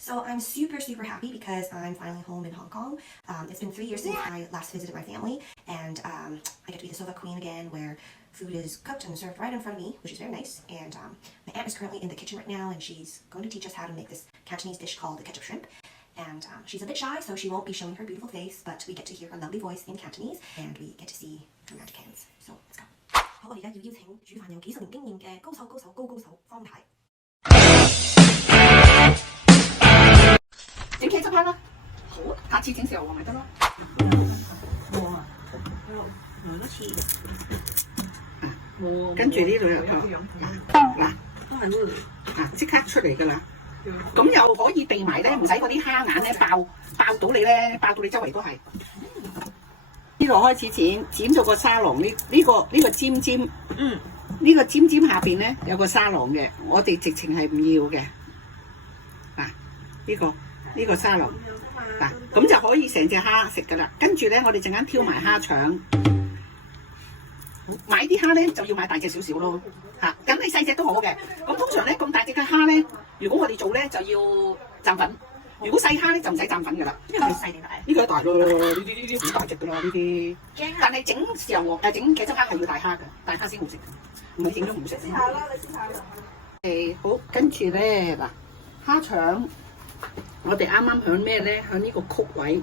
So I'm super happy because I'm finally home in Hong Kong. It's been 3 years since I last visited my family, and I get to be the sofa queen again, where food is cooked and served right in front of me, which is very nice. And my aunt is currently in the kitchen right now, and she's going to teach us how to make this Cantonese dish called the ketchup shrimp. And she's a bit shy, so she won't be showing her beautiful face, but we get to hear her lovely voice in Cantonese, and we get to see her magic hands. So let's go. 好，我而家要邀請煮飯有幾十年經驗嘅高手方太。整茄汁蝦啦，好，下次整豉油黃咪得咯。哇，兩次。跟住呢度又嗱，都係喎。即刻出嚟㗎啦。咁又可以避埋咧，唔使嗰啲蝦眼咧爆到你咧，爆到你周圍都係。呢度開始剪咗個沙龍，呢個尖尖，呢個尖尖下邊咧有個沙龍嘅，我哋直情係唔要嘅。嗱，呢個沙龍，嗱咁就可以成隻蝦食㗎啦。跟住咧，我哋陣間挑埋蝦腸。買啲蝦咧就要買大隻少少咯，咁你細隻都好嘅。咁通常咧咁大隻嘅蝦咧，如果我哋做咧就要蘸粉。如果細蝦咧就唔使蘸粉㗎啦。呢個細定大？呢個大咯，呢啲好大隻㗎啦，呢啲。但係整豉油黃整茄汁蝦係要大蝦㗎，大蝦先好食，唔係整咗唔食。試下啦，你試下啦。好，跟住咧嗱，蝦腸，我哋啱啱響咩咧？響呢個曲位，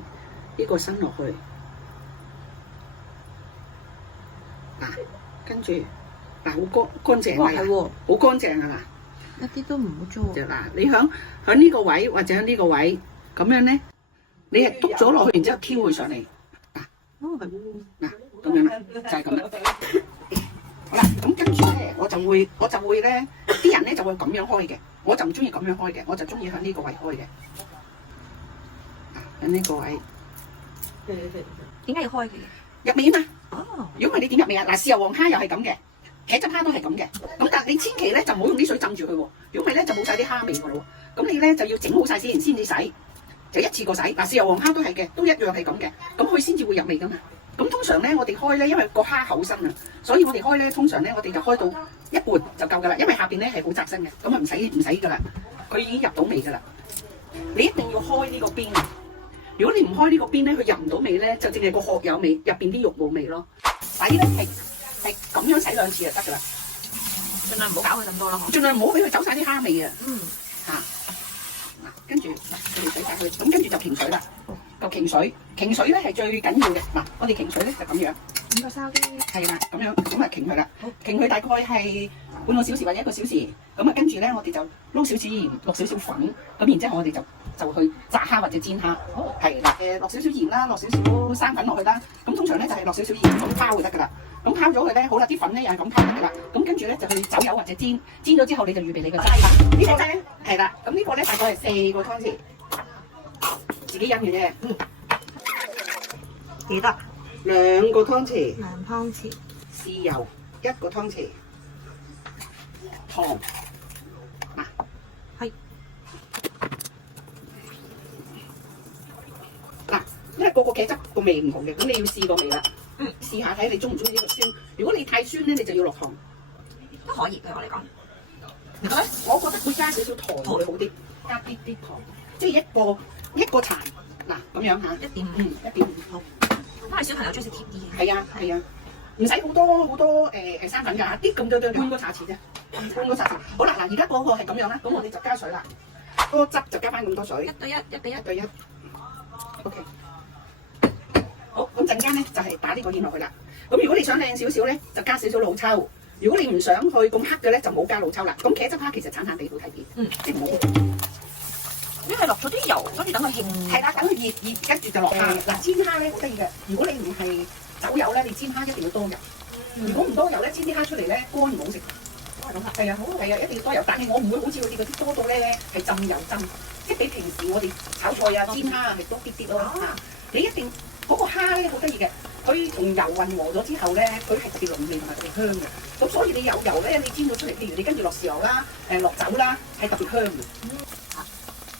呢個伸落去。跟住好乾淨啊，係喎，好乾淨啊嗱，一啲都唔好做。嗱，你響呢個位或者響呢個位咁樣咧，你係篤咗落去，然之後挑佢上嚟，嗱咁樣啦，就係咁啦。好啦，咁跟住咧，我就會咧，啲人咧就會咁樣開嘅，我就唔中意咁樣開嘅，我就中意響呢個位開嘅，響呢個位。點解要開佢？入味啊嘛。如果唔係你點入味啊？嗱，豉油黃蝦又係咁嘅，茄汁蝦都係咁嘅。咁但係你千祈咧就唔好用啲水浸住佢喎，如果唔係咧就冇晒啲蝦味㗎咯。咁你咧就要整好晒先至洗，就一次過洗。嗱，豉油黃蝦都係嘅，都一樣係咁嘅。咁佢先至會入味㗎嘛。咁通常咧我哋開咧，因為個蝦厚身啊，所以我哋開咧通常咧我哋就開到一半就夠㗎啦。因為下邊咧係好窄身嘅，咁啊唔使㗎啦，佢已經入到味㗎啦。你一定要開呢個邊。如果你唔開呢個邊咧，佢入唔到味咧，就淨係個殼有味，入邊啲肉冇味咯。洗咧係咁樣洗2次就得噶啦，盡量唔好搞佢咁多咯，盡量唔好俾佢走晒啲蝦味啊。嗱，跟住我哋洗晒佢，咁跟住就擎水啦。個擎水咧係最緊要嘅。嗱，我哋擎水咧就咁樣，整個筲箕。係啦，咁樣咁啊擎佢啦，擎佢大概係半個小時或者1個小時。咁啊跟住咧我哋就撈少少鹽，落少少粉，咁然之後我哋就去炸蝦或者煎蝦，係啦，落少少鹽啦，落少少生粉落去啦。咁通常咧就係落少少鹽咁拋就得㗎啦。咁拋咗佢咧，好啦，啲粉咧又係咁拋得㗎啦。咁跟住咧就去走油或者煎咗之後你就預備你個劑啦。呢個咧係啦，咁呢個咧大概係4個湯匙，自己飲嘅啫。幾多？2個湯匙。2湯匙。豉油1個湯匙。糖。因為個茄汁個味唔同嘅，咁你要試個味啦。試下睇你中唔中意呢個酸。如果你太酸咧，你就要落糖。都可以對我嚟講。你覺得？我覺得會加少少糖會好啲，加啲糖，即係一個茶嗱咁樣嚇。1.5好。因為小朋友中意食甜啲嘅。係啊，唔使好多生粉㗎，啲咁多半個茶匙啫，半個茶匙。好啦，嗱而家嗰個係咁樣啦，咁我哋就加水啦，嗰個汁就加翻咁多水。1對1。OK。好，咁陣間咧就係打呢個芡落去啦。咁如果你想靚少少咧，就加少少老抽。如果你唔想去咁黑嘅咧，就冇加老抽啦。咁茄汁蝦其實橙橙地好睇啲，即係唔好。因為落咗啲油，跟住等佢興。係啦，等佢熱，跟住就落蝦。嗱，煎蝦咧好得意嘅。如果你唔係走油咧，你煎蝦一定要多油。如果唔多油咧，煎啲蝦出嚟咧乾唔好食。係啊，一定要多油。但係我唔會好似佢哋嗰啲多到咧係浸油浸，即係比平時我哋炒菜啊、煎蝦啊係多啲咯嚇。你一定。嗰個蝦咧好得意嘅，佢同油混和咗之後咧，佢係特別濃味同埋特別香嘅。咁所以你有油咧，你煎到出嚟，譬如你跟住落豉油啦、落酒啦，係特別香嘅。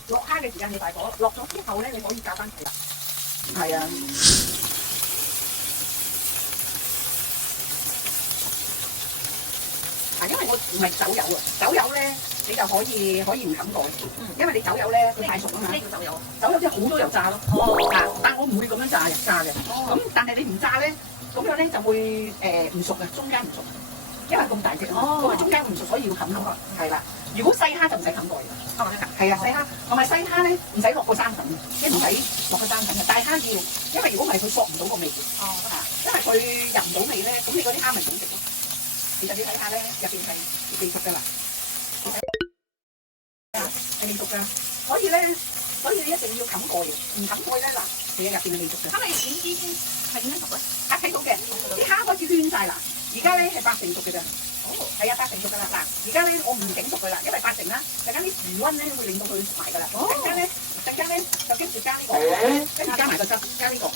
落蝦嘅時間你大火，落咗之後咧，你可以較翻佢啦。係啊。因為我唔係走油啊，走油咧你就可以唔冚蓋，因為你走油咧佢太熟啊嘛。咩叫走油？走油即係好多油炸咯。但我唔會咁樣炸嘅。咁但係你唔炸咧，咁樣咧就會唔熟嘅，中間唔熟，因為咁大隻，咁啊中間唔熟，所以要冚蓋。係啦，如果細蝦就唔使冚蓋嘅。係啊，細蝦同埋細蝦咧唔使落個生粉，即係唔使落個生粉嘅。大蝦要，因為如果唔係佢索唔到個味。因為佢入唔到味咧，咁你嗰啲蝦咪點食咯？其實你睇下咧，入邊係未熟㗎啦，係未熟㗎，所以你一定要冚蓋嘅，唔冚蓋咧嗱，其實入邊係未熟嘅。咁你點知係點樣熟咧？睇到嘅，啲蝦開始圈晒啦，而家咧係80熟嘅咋。係啊，80熟㗎啦。嗱，而家咧我唔整熟佢啦，因為80啦，陣間啲餘溫咧會令到佢熟埋㗎啦。陣間咧就跟住加呢個，跟住加埋個汁，加呢個，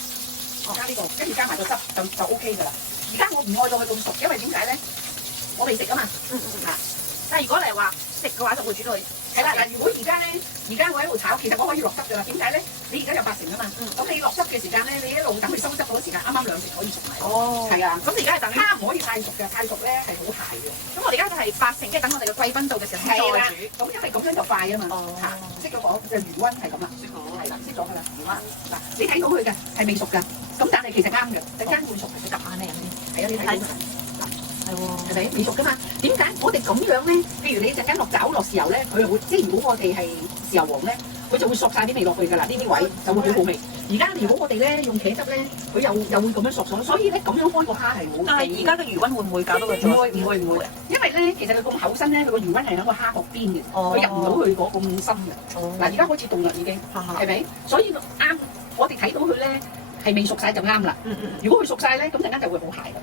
跟住加埋個汁就 OK 㗎啦。而家我唔愛到佢咁熟，因為點解咧？我未食啊嘛，但係如果你係話食嘅話，就會煮到佢。係啦，嗱，如果而家我喺度炒，其實我可以落汁㗎啦。點解咧？你而家有80啊嘛，咁你落汁嘅時間咧，你一路等佢收汁嗰個時間，啱啱2成可以熟埋。係啊，咁而家係等蝦唔可以太熟嘅，太熟咧係好柴嘅。咁我哋而家就係8成，即係等我哋嘅貴賓到嘅時候先再煮。咁因為咁樣就快啊嘛。識咗講嘅餘溫係咁啦。係啦，識咗㗎啦，餘溫。嗱，你睇到佢嘅係未熟㗎，咁但係其實啱嘅，陣間會熟嘅。你夾下咩先？係啊，你睇到。係咪未熟㗎嘛？點解我哋咁樣咧？譬如你陣間落爪落豉油咧，佢又會即係如果我哋係豉油王咧，佢就會索晒啲味落去㗎啦。呢啲位就會好好味。而家如果我哋咧用茄汁咧，佢又會咁樣索咗，所以咧咁樣開個蝦係好。但係而家嘅餘溫會唔會搞到佢？唔會，因為咧其實佢咁厚身咧，佢個餘溫係喺個蝦殼邊嘅，佢入唔到去嗰咁深嘅。嗱，而家開始凍啦已經，係咪？所以啱，我哋睇到佢咧係未熟晒就啱啦。如果佢熟晒咧，咁陣間就會好蟹啦。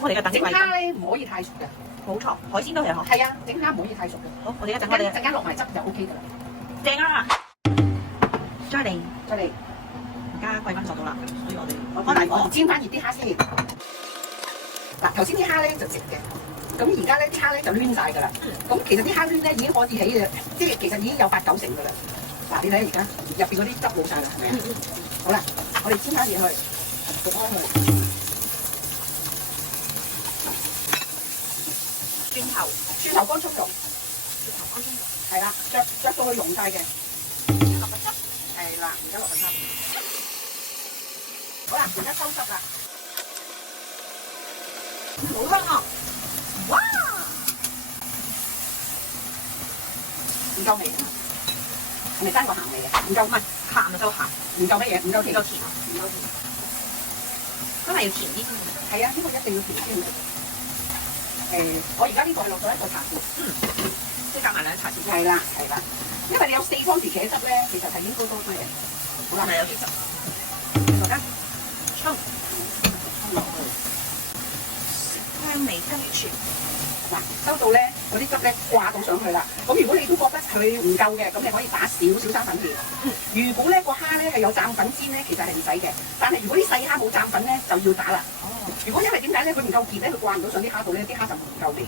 我哋而家等整蝦咧唔可以太熟嘅，冇錯，海鮮都係嗬。係啊，整蝦唔可以太熟嘅。好，我哋而家陣間落埋汁就 O K 㗎啦。正啊！再嚟，而家貴賓落到啦，所以我哋開大火煎翻熱啲蝦先。嗱，頭先啲蝦咧就直嘅，咁而家咧啲蝦咧就攣晒㗎啦。咁其實啲蝦攣咧已經可以起嘅，即係其實已經有8、9成㗎啦。嗱，你睇而家入邊嗰啲汁冇晒啦，係咪啊？好啦，我哋煎翻熱去，焗開佢。蒜頭乾葱蓉，係啦，著到佢溶晒嘅。落個汁，係啦，而家落個汁。好啦，而家收汁啦。好香啊！哇！唔夠味啊？係咪爭個鹹味啊？唔夠乜？鹹就鹹，唔夠乜嘢？唔夠甜。唔夠甜，真係要甜啲先。係啊，呢個一定要甜先。我而家呢個係落咗1個茶匙，即係夾埋2茶匙。係啦，因為你有4方匙茄汁咧，其實係應該多啲嘅。好啦，係有啲汁。落間葱落去，香味跟住嗱，收到咧嗰啲汁咧掛到上去啦。咁如果你都覺得佢唔夠嘅，咁你可以打少少生粉片。如果咧個蝦咧係有蘸粉煎咧，其實係唔使嘅。但係如果啲細蝦冇蘸粉咧，就要打啦。如果因為點解咧，佢唔夠結咧，佢掛唔到上啲蝦度咧，啲蝦就唔夠味嘅。